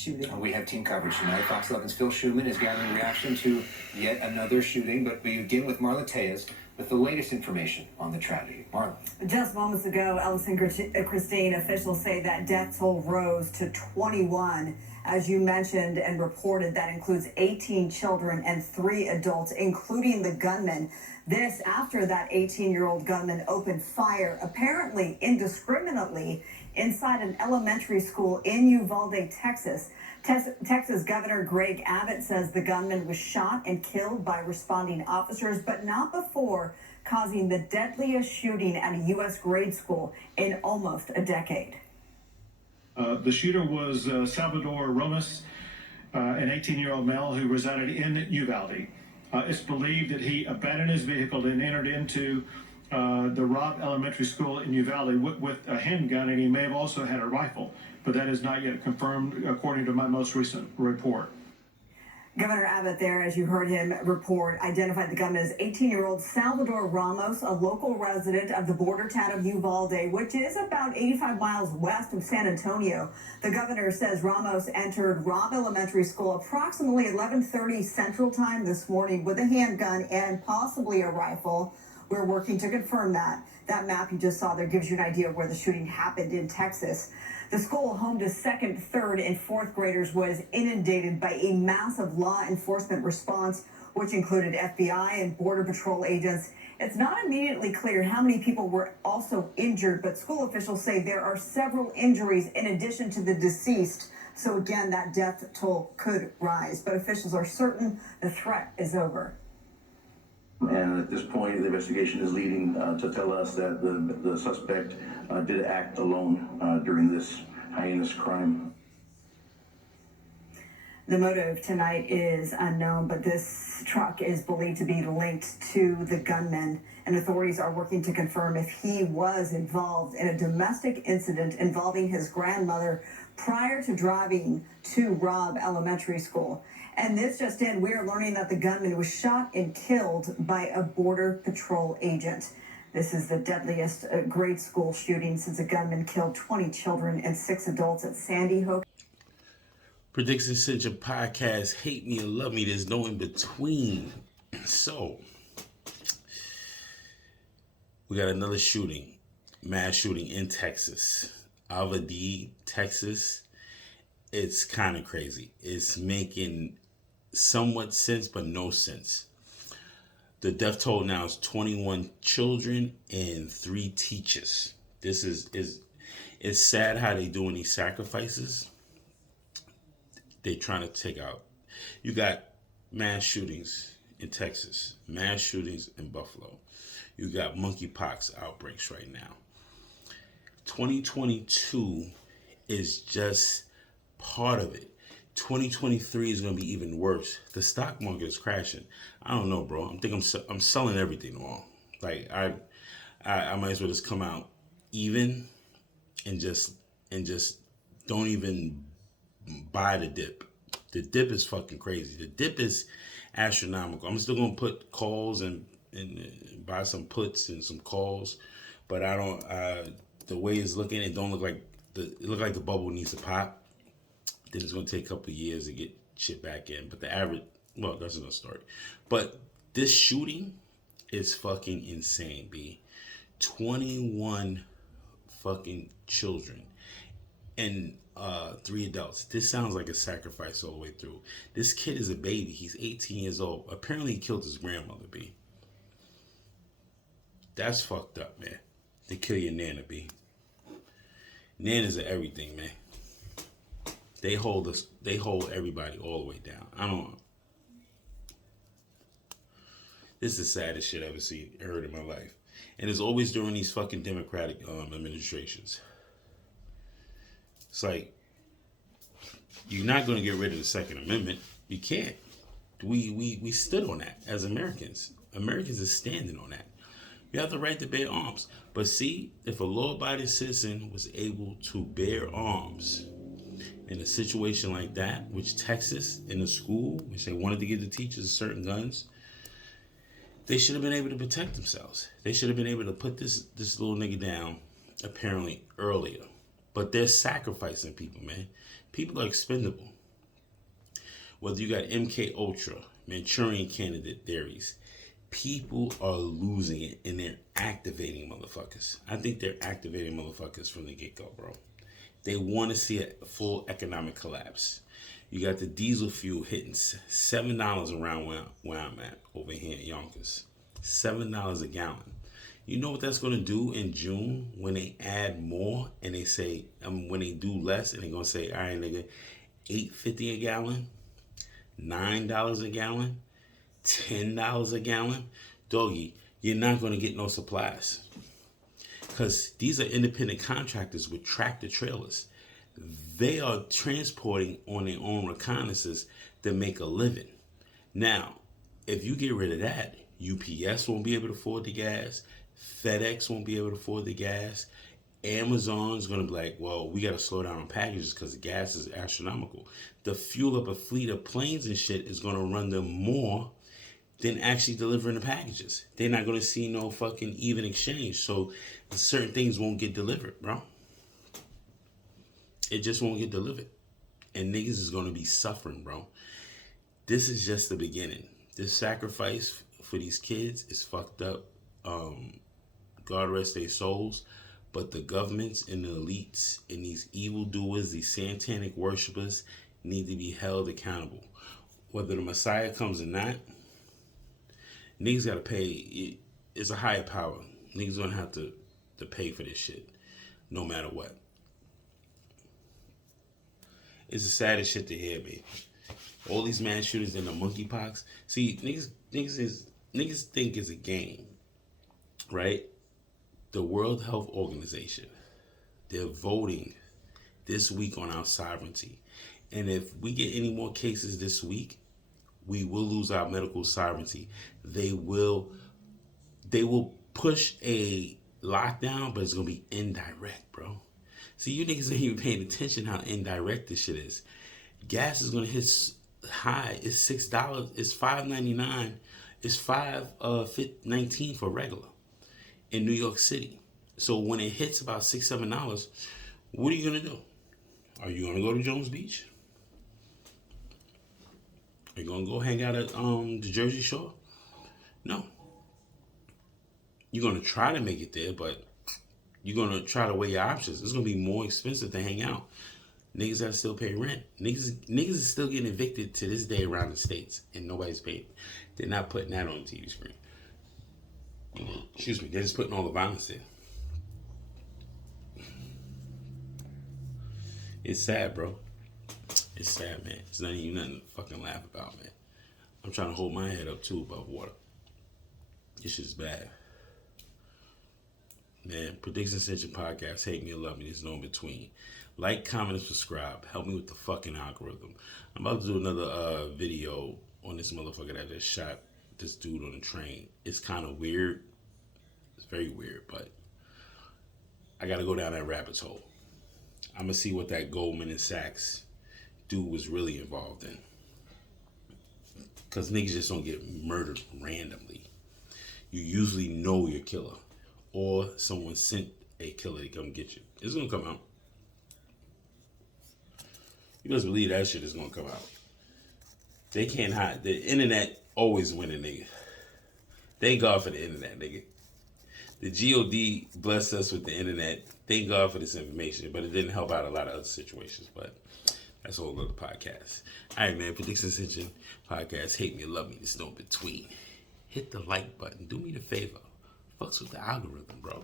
shooting. We have team coverage tonight. Fox 11's Phil Schuman is gathering reaction to yet another shooting, but we begin with Marla Tejas with the latest information on the tragedy. Marla. Just moments ago, Ellis and Christine, officials say that death toll rose to 21. As you mentioned and reported, that includes 18 children and 3 adults, including the gunman. This after that 18-year-old gunman opened fire, apparently indiscriminately, inside an elementary school in Uvalde, Texas. Texas Governor Greg Abbott says the gunman was shot and killed by responding officers, but not before causing the deadliest shooting at a U.S. grade school in almost a decade. The shooter was Salvador Ramos, an 18-year-old male who resided in Uvalde. It's believed that he abandoned his vehicle and entered into the Robb Elementary School in Uvalde with a handgun, and he may have also had a rifle, but that is not yet confirmed according to my most recent report. Governor Abbott there, as you heard him report, identified the gunman as 18-year-old Salvador Ramos, a local resident of the border town of Uvalde, which is about 85 miles west of San Antonio. The governor says Ramos entered Robb Elementary School approximately 11:30 Central Time this morning with a handgun and possibly a rifle. We're working to confirm that. That map you just saw there gives you an idea of where the shooting happened in Texas. The school, home to 2nd, 3rd, and 4th graders, was inundated by a massive law enforcement response, which included FBI and Border Patrol agents. It's not immediately clear how many people were also injured, but school officials say there are several injuries in addition to the deceased. So again, that death toll could rise, but officials are certain the threat is over. And at this point, the investigation is leading to tell us that the suspect did act alone during this heinous crime. The motive tonight is unknown, but this truck is believed to be linked to the gunman, and authorities are working to confirm if he was involved in a domestic incident involving his grandmother prior to driving to Robb Elementary School. And this just in, we are learning that the gunman was shot and killed by a Border Patrol agent. This is the deadliest grade school shooting since a gunman killed 20 children and 6 adults at Sandy Hook. Prediction Central Podcast, hate me or love me, there's no in between. So, we got another shooting, mass shooting in Texas. Uvalde, Texas. It's kind of crazy. It's making somewhat sense, but no sense. The death toll now is 21 children and 3 teachers. This is it's sad how they doing these sacrifices. They trying to take out. You got mass shootings in Texas, mass shootings in Buffalo. You got monkeypox outbreaks right now. 2022 is just part of it. 2023 is going to be even worse. The stock market is crashing. I don't know, bro. I'm selling everything wrong. Like I might as well just come out even and just don't even buy the dip. The dip is fucking crazy. The dip is astronomical. I'm still gonna put calls and buy some puts and some calls, but I don't. The way it's looking, it don't look like it look like the bubble needs to pop. Then it's gonna take a couple of years to get shit back in. But the average, well, that's another story. But this shooting is fucking insane, B. 21 fucking children and 3 adults. This sounds like a sacrifice all the way through. This kid is a baby. He's 18 years old. Apparently he killed his grandmother, B. That's fucked up, man. They kill your nana, B. Nanas are everything, man. They hold everybody all the way down. This is the saddest shit I've ever heard in my life. And it's always during these fucking Democratic administrations. It's like, you're not going to get rid of the Second Amendment. You can't. We stood on that as Americans. Americans are standing on that. You have the right to bear arms. But see, if a law-abiding citizen was able to bear arms in a situation like that, which Texas, in a school, which they wanted to give the teachers certain guns, they should have been able to protect themselves. They should have been able to put this little nigga down, apparently, earlier. But they're sacrificing people, man. People are expendable. Whether you got MK Ultra, Manchurian Candidate theories, people are losing it and they're activating motherfuckers. I think they're activating motherfuckers from the get-go, bro. They want to see a full economic collapse. You got the diesel fuel hitting $7 around where I'm at over here in Yonkers. $7 a gallon. You know what that's going to do in June when they add more and they say, when they do less and they're going to say, all right, nigga, $8.50 a gallon, $9 a gallon, $10 a gallon. Doggy, you're not going to get no supplies. Because these are independent contractors with tractor trailers. They are transporting on their own reconnaissance to make a living. Now, if you get rid of that, UPS won't be able to afford the gas. FedEx won't be able to afford the gas. Amazon's going to be like, well, we got to slow down on packages because the gas is astronomical. The fuel up a fleet of planes and shit is going to run them more than actually delivering the packages. They're not going to see no fucking even exchange. So certain things won't get delivered, bro. It just won't get delivered. And niggas is going to be suffering, bro. This is just the beginning. This sacrifice for these kids is fucked up. God rest their souls. But the governments and the elites and these evildoers, these satanic worshipers, need to be held accountable. Whether the Messiah comes or not, niggas got to pay. It's a higher power. Niggas going to have to pay for this shit, no matter what. It's the saddest shit to hear, man. All these mass shooters and the monkeypox. See, niggas think it's a game, right? The World Health Organization, they're voting this week on our sovereignty. And if we get any more cases this week, we will lose our medical sovereignty. They will push a lockdown, but it's going to be indirect, bro. See, you niggas ain't even paying attention how indirect this shit is. Gas is going to hit high. It's $6. It's $5.99. It's $5.19 for regular in New York City. So when it hits about $6-7, what are you gonna do? Are you gonna go to Jones Beach? Are you gonna go hang out at the Jersey Shore? No. You're gonna try to make it there, but you're gonna try to weigh your options. It's gonna be more expensive to hang out. Niggas gotta still pay rent. Niggas is still getting evicted to this day around the states, and nobody's paying. They're not putting that on the TV screen. Excuse me, they're just putting all the violence in. It's sad, bro. It's sad, man. It's not even nothing to fucking laugh about, man. I'm trying to hold my head up too above water. This shit's bad. Man, Predictions Ascension Podcast, hate me or love me, there's no in between. Like, comment, and subscribe. Help me with the fucking algorithm. I'm about to do another video on this motherfucker that just shot this dude on the train. It's kind of weird. It's very weird, but I got to go down that rabbit hole. I'm going to see what that Goldman and Sachs dude was really involved in. Because niggas just don't get murdered randomly. You usually know your killer. Or someone sent a killer to come get you. It's going to come out. You must believe that shit is going to come out. They can't hide. The internet always win a nigga. Thank God for the internet, nigga. The GOD blessed us with the internet. Thank God for this information. But it didn't help out a lot of other situations. But that's a whole other podcast. All right, man. Predictions Ascension Podcast. Hate me or love me. There's no between. Hit the like button. Do me the favor. Fucks with the algorithm, bro.